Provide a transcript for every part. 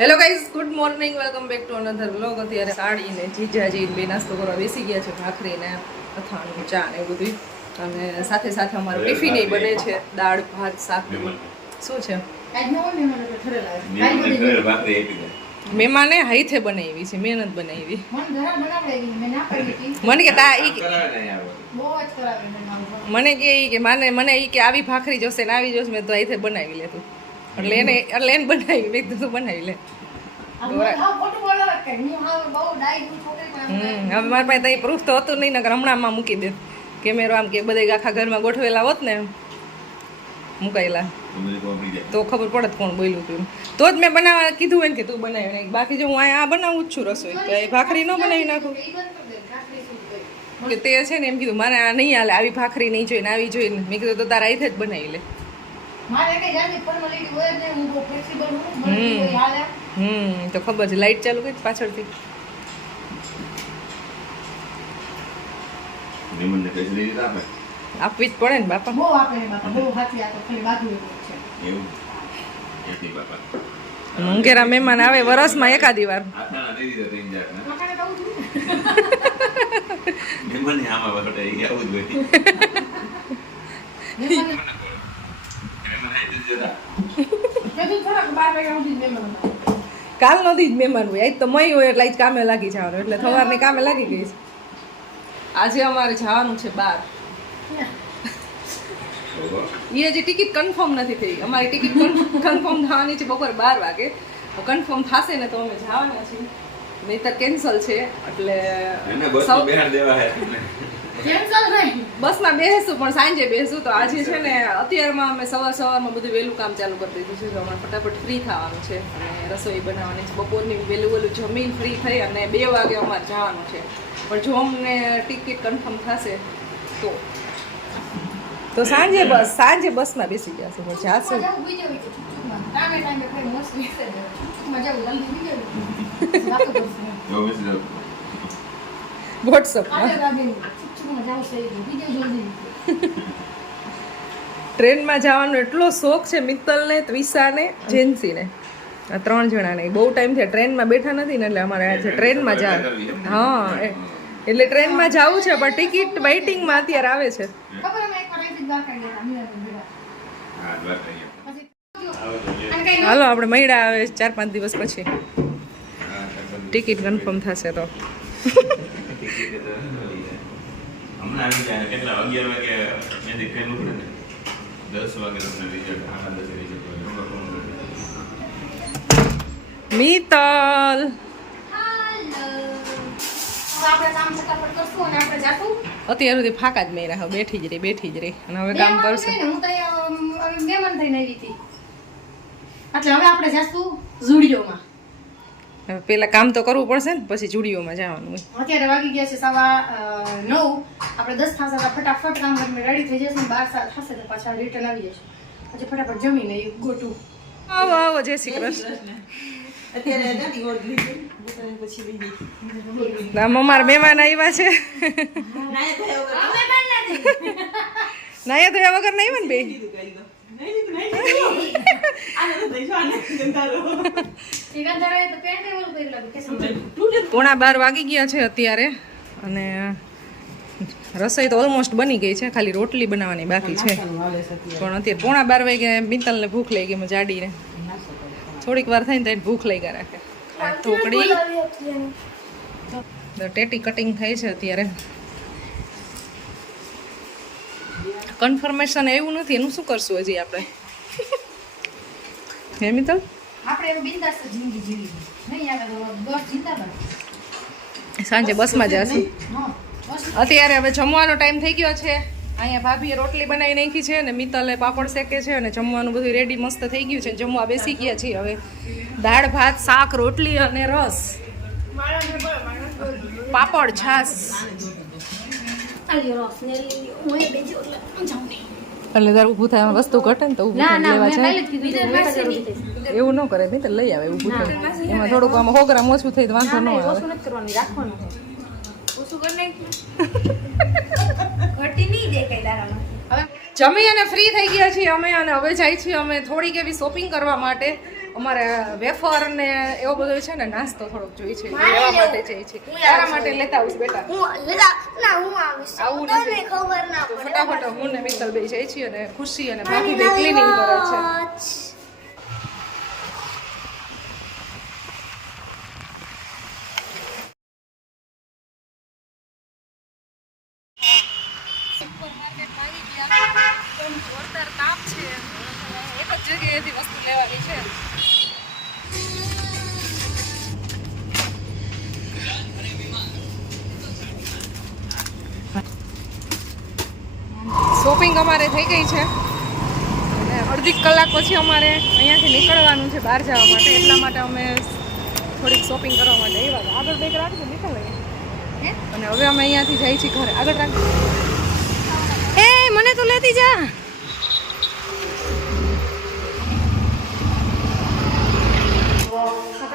Hello guys, good morning, welcome back to another vlog. અત્યારે સાડી ને જીજાજી બે નાસ્તો કરવા બેસી ગયા છે, ભાખરી ને અથાણું, ચા ને એવું બધું. અને સાથે સાથે અમારું ટિફિન બને છે, દાળ ભાત શાક. શું છે? મહેમાને હાઈથે બનાવી છે, મહેનત બનાવી. મને કે મને કે મને ઈ કે આવી ભાખરી જોશે ને આવી જોશે, મેં તો હાઈથે બનાવી લેતું. એટલે એને બનાવી મેં કીધું બનાવી લે. હવે મારી પાસે ત્યાં પ્રૂફ તો હતું નહીં, નકર હમણાંમાં મૂકી દે કેમેરો. આમ કે બધા આખા ઘરમાં ગોઠવેલા હોત ને મુકાયેલા તો ખબર પડત કોણ બોલ્યું હતું. તો જ મેં બનાવવા કીધું હોય ને કે તું બનાવી. બાકી જો હું આ બનાવું જ છું રસોઈ, તો એ ભાખરી ન બનાવી નાખું કે તે છે ને એમ કીધું મારે આ નહીં હાલે, આવી ભાખરી નહીં જોઈને આવી જોઈને. મેં કીધું તો તારા આઈથે જ બનાવી લે. તો ખબર છે. લાઈટ ચાલુ કરી પાછળથી. આપવી જ પડે ને બાપા. મંગેરા મહેમાન આવે વરસમાં એકાદી વાર. કાલ નથી જ મહેમાન હોય, આજ તો મય હોય એટલે આજ કામે લાગી જવાનું, એટલે સવારની કામે લાગી ગઈ છે. આજે અમારે જવાનું છે બહાર. એ હજી ટિકિટ કન્ફર્મ નથી થઈ. અમારી ટિકિટ કન્ફર્મ થવાની છે બપોર 12 વાગે. કન્ફર્મ થશે ને તો અમે જવાના છીએ, નહીતર કેન્સલ છે. એટલે બસમાં બેસીશું પણ સાંજે બેસું. તો આજે છે ને અત્યારમાં અમે સવારમાં બધું વહેલું કામ ચાલુ કરી દીધું છે. તો અમારે ફટાફટ ફ્રી થવાનું છે અને રસોઈ બનાવવાની છે. બપોરની વહેલું જમીન ફ્રી થઈ અને 2 વાગે અમારે જવાનું છે. પણ જો અમને ટિકિટ કન્ફર્મ થશે તો સાંજે બસમાં બેસી જશે. પણ જાશું વોટ્સઅપમાં. ટ્રેનમાં જવાનો એટલો શોખ છે મિત્તલને, ત્વિષાને, જેન્સીને, આ 3 જણાને. બહુ ટાઈમથી ટ્રેનમાં બેઠા નથી ને, એટલે અમારે આજે ટ્રેનમાં જવાનું. હા, એટલે ટ્રેનમાં જવું છે, પણ ટિકિટ વેઇટિંગમાં અત્યારે આવે છે. હાલો આપણે મળ્યા આવે 4-5 દિવસ પછી ટિકિટ કન્ફર્મ થશે તો. મિત્તલ અત્યાર સુધી ફાકા જ મેં રહ્યા, બેઠી જ રહી અને હવે કામ કરશે. પેલા કામ તો કરવું પડશે ને, પછી જુડીઓમાં જવાનું હોય. અત્યારે વાગી ગયા છે 9:15. આપણે 10 થશે તો ફટાફટ કામ કરીને રેડી થઈ જશે. 12 થશે તો પાછા રિટર્ન આવી જશે. પછી ફટાફટ જમીને ગોટું. આવો જય શ્રી કૃષ્ણ. અમારા મહેમાન આવ્યા છે. નાયા ધોયા વગર નહીં ને બે. 11:15 વાગી ગયા છે અત્યારે. અને રસોઈ તો ઓલમોસ્ટ બની ગઈ છે, ખાલી રોટલી બનાવવાની બાકી છે. પણ અત્યારે 11:15 વાગે મિત્તલને ભૂખ લઈ ગઈ, જાડીને થોડીક વાર થાય ને તો ભૂખ લઈ ગયા રાખે. ઢોકળી ટેટી કટિંગ થાય છે અત્યારે. કન્ફર્મેશન એવું નથી, એનું શું કરશું હજી આપણે? હે મિત્તલ, સાંજે બસમાં જશું. અત્યારે હવે જમવાનો ટાઈમ થઈ ગયો છે. અહીંયા ભાભીએ રોટલી બનાવી નાખી છે અને મિત્તલે પાપડ શેકે છે અને જમવાનું બધું રેડી મસ્ત થઈ ગયું છે. જમવા બેસી ગયા છીએ હવે. દાળ ભાત શાક રોટલી અને રસ, પાપડ છાસ. એટલે તારું ઊભું થાય વસ્તુ ઘટે ને તો ઊભું લેવા જાય. એવું ન કરે મિત્તલ, લઈ આવે ઊભું થાય. એમાં થોડુંક આમાં 100 ગ્રામ ઓછું થઈ તો વાંધો ન આવે. જમી અને ફ્રી થઈ ગયા છીએ અમે. અને હવે જાય છીએ અમે થોડીક એવી શોપિંગ કરવા માટે. અમારે વેફર ને એવો બધો છે ને નાસ્તો થોડોક જોઈએ છે લેવા માટે જઈએ છે તારા માટે લેતા આવીશ બેટા આવું નથી તો ફટાફટ હું ને મિત્તલ બે જઈએ છીએ અને ખુશી અને ભાભી બે ક્લીનિંગ કરે છે જોરદાર તાપ છે એક જ જગ્યાએથી વસ્તુ લેવાની છે શોપિંગ અમારે થઈ ગઈ છે અને અડધી કલાક પછી અમારે અહીંયાથી નીકળવાનું છે બહાર જવા માટે એટલા માટે અમે થોડીક શોપિંગ કરવા માટે આવ્યા આગળ બેગ રાખજો નીકળે અને હવે અમે અહીંયાથી જઈએ છીએ ઘરે આગળ રાખજો એ મને તો લેતી જા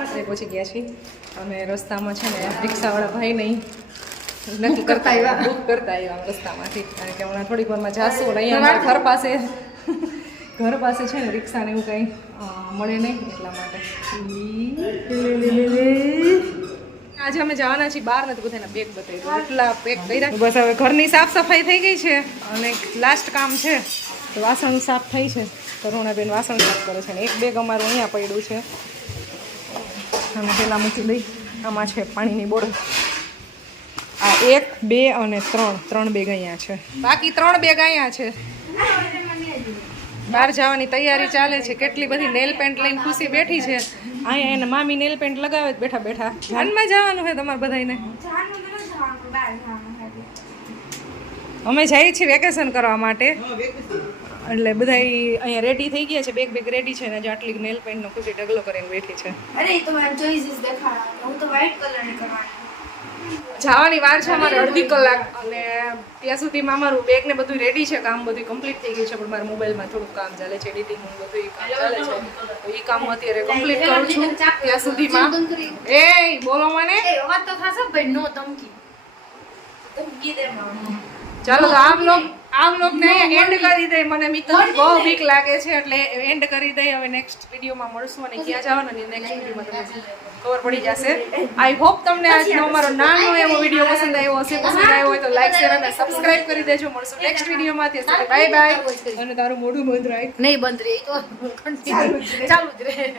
આપણે પહોંચી ગયા છીએ અને રસ્તામાં છે ને રિક્ષાવાળા ભાઈ નહીં નક્કી કરતા આવ્યા બુક કરતા આવ્યા રસ્તામાંથી કારણ કે હમણાં થોડીક વારમાં જાશું અને અહીંયા અમારા ઘર પાસે છે ને રિક્ષા ને એવું કંઈ મળે નહીં એટલા માટે આજે અમે જવાના છીએ બહાર નથી બધાના બેગ બતાવી એટલા પેક કર્યા બસ હવે ઘરની સાફ સફાઈ થઈ ગઈ છે અને લાસ્ટ કામ છે તો વાસણ સાફ થઈ છે કરુણાબેન વાસણ સાફ કરે છે અને એક બેગ અમારું અહીંયા પડ્યું છે અને પહેલાં મૂકી દઈ આમાં છે પાણીની બોટલ આ 1 2 અને 3 બેગ અહીંયા છે બાકી 3 બેગ અહીંયા છે બહાર જવાની તૈયારી ચાલે છે કેટલી બધી નેલ પેન્ટ લઈને ખુશી બેઠી છે અહીંયા એને મામી નેલ પેન્ટ લગાવે બેઠા બેઠા જાનમાં જવાનું છે તમારે બધાને અમે જઈએ છીએ વેકેશન કરવા માટે એટલે બધા અહીંયા રેડી થઈ ગયા છે બેગ રેડી છે ને જે આટલી નેલ પેન્ટ નો ખુશી ઢગલો કરીને બેઠી છે અરે તો મારી ચોઈસીસ દેખાડા હું તો વ્હાઈટ કલર ની કરવાની જવાની વાર છે અમારે અડધી કલાક અને ત્યાં સુધીમાં અમારું બેગ ને બધું રેડી છે કામ બધું કમ્પ્લીટ થઈ ગયું છે પણ મારા મોબાઈલમાં થોડું કામ ચાલે છે એડિટિંગ બધું કામ ચાલે છે તો એ કામ અત્યારે કમ્પ્લીટ કરું છું ત્યાં સુધીમાં એ બોલો મને વાત તો ખાસ ભાઈ નો ધમકી દે ચાલો તો આ બ્લોગ ને એન્ડ કરી દે મને મિત્તલથી બહુ બીક લાગે છે એટલે એન્ડ કરી દઈ હવે નેક્સ્ટ વિડીયોમાં મળશું અને ક્યાં જવાનું ને નેક્સ્ટ વિડીયોમાં તમને ખબર પડી જશે આઈ હોપ તમને આજનો અમારો નાનો એવો વિડીયો પસંદ આવ્યો હશે પસંદ આવ્યો હોય તો લાઈક શેર અને સબસ્ક્રાઇબ કરી દેજો મળશું નેક્સ્ટ વિડીયોમાં ત્યાં સુધી બાય બાય અને તારું મોઢું બંધ રાખ નહીં બંધ રહે તો ચાલુ જ રહે